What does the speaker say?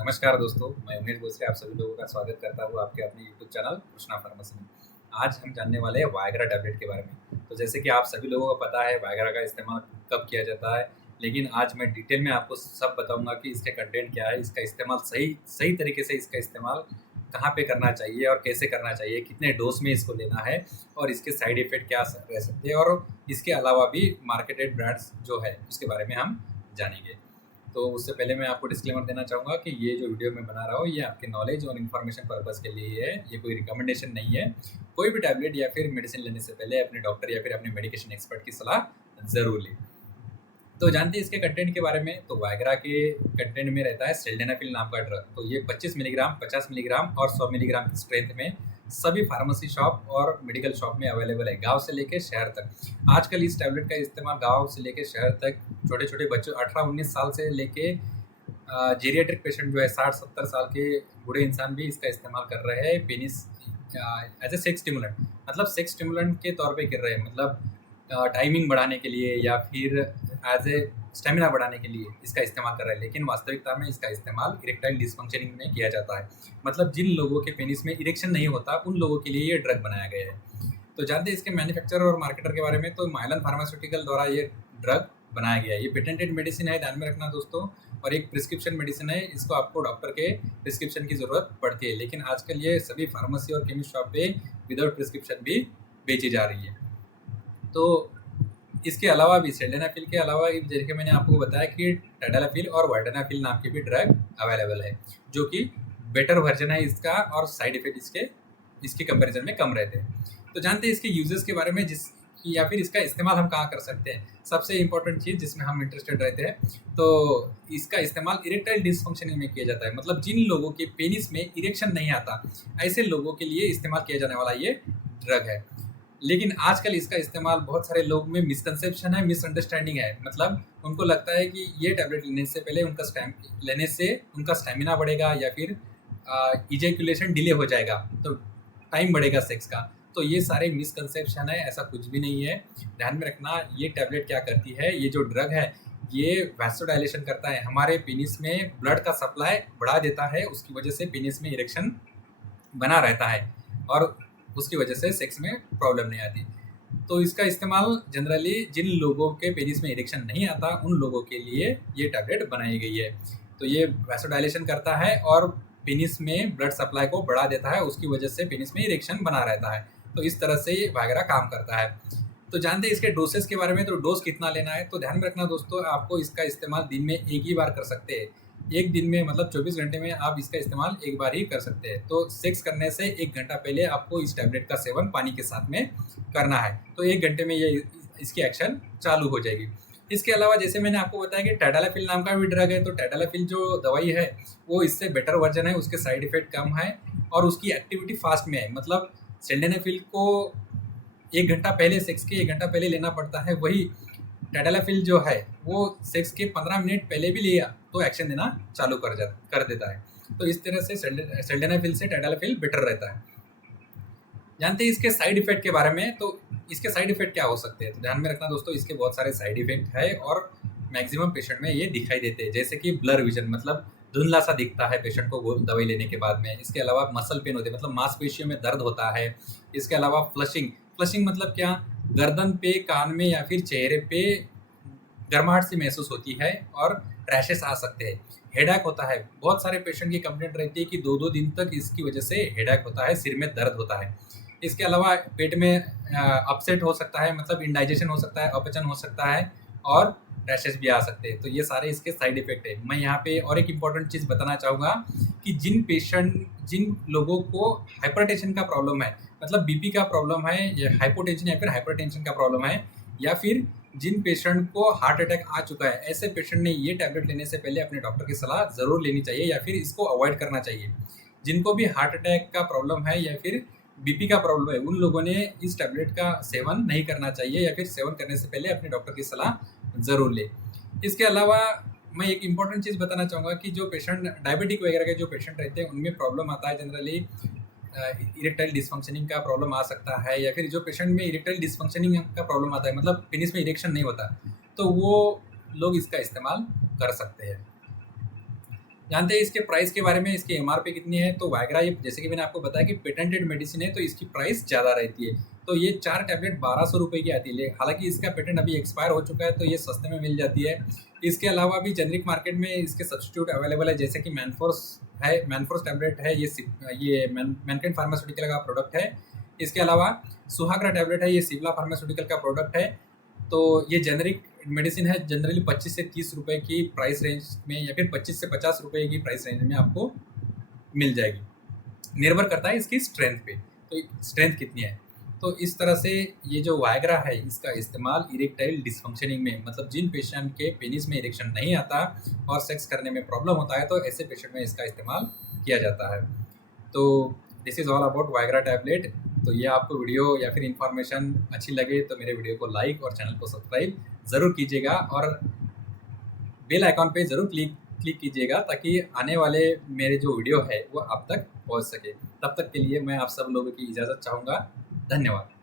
नमस्कार दोस्तों, मैं उमेश भोसले आप सभी लोगों का स्वागत करता हूँ आपके अपने यूट्यूब चैनल कृष्णा फार्मेसी में। आज हम जानने वाले हैं वायग्रा टैबलेट के बारे में। तो जैसे कि आप सभी लोगों को पता है वायग्रा का इस्तेमाल कब किया जाता है, लेकिन आज मैं डिटेल में आपको सब बताऊंगा कि इसके कंटेंट क्या है, इसका इस्तेमाल सही सही तरीके से इसका इस्तेमाल कहाँ पे करना चाहिए और कैसे करना चाहिए, कितने डोज में इसको लेना है और इसके साइड इफ़ेक्ट क्या रह सकते हैं, और इसके अलावा भी मार्केटेड ब्रांड्स जो है उसके बारे में हम जानेंगे। तो उससे पहले मैं आपको डिस्क्लेमर देना चाहूँगा कि ये जो वीडियो मैं बना रहा हूँ ये आपके नॉलेज और इन्फॉर्मेशन पर्पज़ के लिए है, ये कोई रिकमेंडेशन नहीं है। कोई भी टैबलेट या फिर मेडिसिन लेने से पहले अपने डॉक्टर या फिर अपने मेडिकेशन एक्सपर्ट की सलाह ज़रूर लें। तो जानते हैं इसके कंटेंट के बारे में। तो वायग्रा के कंटेंट में रहता है सिल्डेनाफिल नाम का ड्रग। तो ये 25 मिलीग्राम, 50 मिलीग्राम और 100 मिलीग्राम की स्ट्रेंथ में सभी फार्मेसी शॉप और मेडिकल शॉप में अवेलेबल है, गांव से लेकर शहर तक। आजकल इस टैबलेट का इस्तेमाल गांव से लेकर शहर तक छोटे छोटे बच्चों 18-19 साल से लेके जीरियाट्रिक पेशेंट जो है 60-70 साल के बूढ़े इंसान भी इसका इस्तेमाल कर रहे हैं penis as a sex stimulant, मतलब सेक्स स्टिमुलेंट के तौर पे कर रहे हैं, मतलब टाइमिंग बढ़ाने के लिए या फिर एज ए स्टेमिना बढ़ाने के लिए इसका इस्तेमाल कर रहे हैं। लेकिन वास्तविकता में इसका इस्तेमाल इरेक्टाइल डिसफंक्शनिंग में किया जाता है, मतलब जिन लोगों के पेनिस में इरेक्शन नहीं होता उन लोगों के लिए ये ड्रग बनाया गया है। तो जानते हैं इसके मैन्युफैक्चरर और मार्केटर के बारे में। तो माइलन फार्मास्यूटिकल द्वारा ये ड्रग बनाया गया है। ये पेटेंटेड मेडिसिन है, ध्यान में रखना दोस्तों, और एक प्रिस्क्रिप्शन मेडिसिन है। इसको आपको डॉक्टर के प्रिस्क्रिप्शन की ज़रूरत पड़ती है, लेकिन आजकल ये सभी फार्मेसी और केमिस्ट शॉप पे विदाउट प्रिस्क्रिप्शन भी बेची जा रही है। तो इसके अलावा भी सिल्डेनाफिल के अलावा जैसे मैंने आपको बताया कि टैडलाफिल और वार्डेनाफिल नाम की भी ड्रग अवेलेबल है, जो कि बेटर वर्जन है इसका, और साइड इफेक्ट इसके कंपैरिजन में कम रहते हैं। तो जानते हैं इसके यूजेस के बारे में, या फिर इसका इस्तेमाल हम कहाँ कर सकते हैं। सबसे इंपॉर्टेंट चीज़ जिसमें हम इंटरेस्टेड रहते हैं, तो इसका इस्तेमाल इरेक्टाइल डिसफंक्शनिंग में किया जाता है, मतलब जिन लोगों के पेनिस में इरेक्शन नहीं आता ऐसे लोगों के लिए इस्तेमाल किया जाने वाला ये ड्रग है। लेकिन आजकल इसका इस्तेमाल बहुत सारे लोग में मिसकंसेप्शन है, मिसअंडरस्टैंडिंग है, मतलब उनको लगता है कि ये टैबलेट लेने से उनका स्टेमिना बढ़ेगा या फिर इजैकुलेशन डिले हो जाएगा, तो टाइम बढ़ेगा सेक्स का। तो ये सारे मिसकंसेप्शन है, ऐसा कुछ भी नहीं है। ध्यान में रखना, ये टैबलेट क्या करती है, ये जो ड्रग है ये वैसोडाइलेशन करता है, हमारे पेनिस में ब्लड का सप्लाई बढ़ा देता है, उसकी वजह से पेनिस में इरेक्शन बना रहता है और उसकी वजह से सेक्स में प्रॉब्लम नहीं आती। तो इसका इस्तेमाल जनरली जिन लोगों के पेनिस में इरेक्शन नहीं आता उन लोगों के लिए ये टैबलेट बनाई गई है। तो ये वैसोडाइलेशन करता है और पेनिस में ब्लड सप्लाई को बढ़ा देता है, उसकी वजह से पेनिस में इरेक्शन बना रहता है। तो इस तरह से ये वायग्रा काम करता है। तो जानते हैं इसके डोसेस के बारे में। तो डोज कितना लेना है, तो ध्यान में रखना दोस्तों, आपको इसका इस्तेमाल दिन में एक ही बार कर सकते हैं। एक दिन में मतलब 24 घंटे में आप इसका इस्तेमाल एक बार ही कर सकते हैं। तो सेक्स करने से 1 घंटा पहले आपको इस टैबलेट का सेवन पानी के साथ में करना है, तो 1 घंटे में ये इसकी एक्शन चालू हो जाएगी। इसके अलावा जैसे मैंने आपको बताया कि टैडलाफिल नाम का भी ड्रग है, तो टैडलाफिल जो दवाई है वो इससे बेटर वर्जन है, उसके साइड इफेक्ट कम है और उसकी एक्टिविटी फास्ट में है। मतलब सिल्डेनाफिल को 1 घंटा पहले, सेक्स के 1 घंटा पहले लेना पड़ता है, वही टैडलाफिल जो है वो सेक्स के 15 मिनट पहले भी लिया तो एक्शन देना चालू कर देता है। तो इस तरह से सिल्डेनाफिल से टैडलाफिल बेटर रहता है। जानते हैं इसके साइड इफेक्ट के बारे में। तो इसके साइड इफेक्ट क्या हो सकते हैं, तो ध्यान में रखना दोस्तों, इसके बहुत सारे साइड इफेक्ट है और मैक्सिमम पेशेंट में ये दिखाई देते हैं, जैसे कि ब्लर विजन, मतलब धुंधला सा दिखता है पेशेंट को वो दवाई लेने के बाद में। इसके अलावा मसल पेन होते हैं, मतलब मांसपेशियों में दर्द होता है। इसके अलावा फ्लशिंग मतलब क्या, गर्दन पे, कान में या फिर चेहरे पे गर्माहट सी महसूस होती है और रैशेस आ सकते हैं। हेडेक होता है, बहुत सारे पेशेंट की कंप्लेंट रहती है कि 2-2 दिन तक इसकी वजह से हेडेक होता है, सिर में दर्द होता है। इसके अलावा पेट में अपसेट हो सकता है, मतलब इंडाइजेशन हो सकता है, अपचन हो सकता है और रैशेस भी आ सकते हैं। तो ये सारे इसके साइड इफेक्ट है। मैं यहाँ पे और एक इम्पॉर्टेंट चीज़ बताना चाहूँगा कि जिन लोगों को हाइपरटेंशन का प्रॉब्लम है, मतलब बीपी का प्रॉब्लम है या हाइपोटेंशन या फिर हाइपरटेंशन का प्रॉब्लम है, या फिर जिन पेशेंट को हार्ट अटैक आ चुका है, ऐसे पेशेंट ने ये टैबलेट लेने से पहले अपने डॉक्टर की सलाह ज़रूर लेनी चाहिए या फिर इसको अवॉइड करना चाहिए। जिनको भी हार्ट अटैक का प्रॉब्लम है या फिर बीपी का प्रॉब्लम है, उन लोगों ने इस टैबलेट का सेवन नहीं करना चाहिए या फिर सेवन करने से पहले अपने डॉक्टर की सलाह ज़रूर ले। इसके अलावा मैं एक इम्पॉर्टेंट चीज़ बताना चाहूँगा कि जो पेशेंट डायबिटिक वगैरह के जो पेशेंट रहते हैं उनमें प्रॉब्लम आता है, जनरली इरेक्टाइल डिसफंक्शनिंग का प्रॉब्लम आ सकता है, या फिर जो पेशेंट में इरेक्टाइल डिसफंक्शनिंग का प्रॉब्लम आता है, मतलब पेनिस में इरेक्शन नहीं होता, तो वो लोग इसका इस्तेमाल कर सकते हैं। जानते हैं इसके प्राइस के बारे में, इसकी एमआरपी कितनी है। तो वायग्रा, ये जैसे कि मैंने आपको बताया कि पेटेंटेड मेडिसिन है, तो इसकी प्राइस ज़्यादा रहती है। तो ये 4 टैबलेट 1200 रुपये की आती है। हालांकि इसका पेटेंट अभी एक्सपायर हो चुका है, तो ये सस्ते में मिल जाती है। इसके अलावा भी जेनरिक मार्केट में इसके सब्स्टिट्यूट अवेलेबल है, जैसे कि मैनफोर्स है, मैनफोर्स टैबलेट है, ये मैनकिन फार्मास्यूटिकल का प्रोडक्ट है। इसके अलावा सुहागरा टैबलेट है, ये सिवला फार्मास्यूटिकल का प्रोडक्ट है। तो ये जेनरिक मेडिसिन है, जनरली 25 से 30 रुपए की प्राइस रेंज में, या फिर 25 से 50 रुपए की प्राइस रेंज में आपको मिल जाएगी। निर्भर करता है इसकी स्ट्रेंथ पे, तो स्ट्रेंथ कितनी है। तो इस तरह से ये जो वायग्रा है, इसका इस्तेमाल इरेक्टाइल डिसफंक्शनिंग में, मतलब जिन पेशेंट के पेनिस में इरेक्शन नहीं आता और सेक्स करने में प्रॉब्लम होता है, तो ऐसे पेशेंट में इसका इस्तेमाल किया जाता है। तो this is all about Viagra tablet. तो ये आपको वीडियो या फिर इन्फॉर्मेशन अच्छी लगे तो मेरे वीडियो को लाइक और चैनल को सब्सक्राइब ज़रूर कीजिएगा, और बेल आइकॉन पे ज़रूर क्लिक कीजिएगा, ताकि आने वाले मेरे जो वीडियो है वो आप तक पहुंच सके। तब तक के लिए मैं आप सब लोगों की इजाज़त चाहूँगा। धन्यवाद।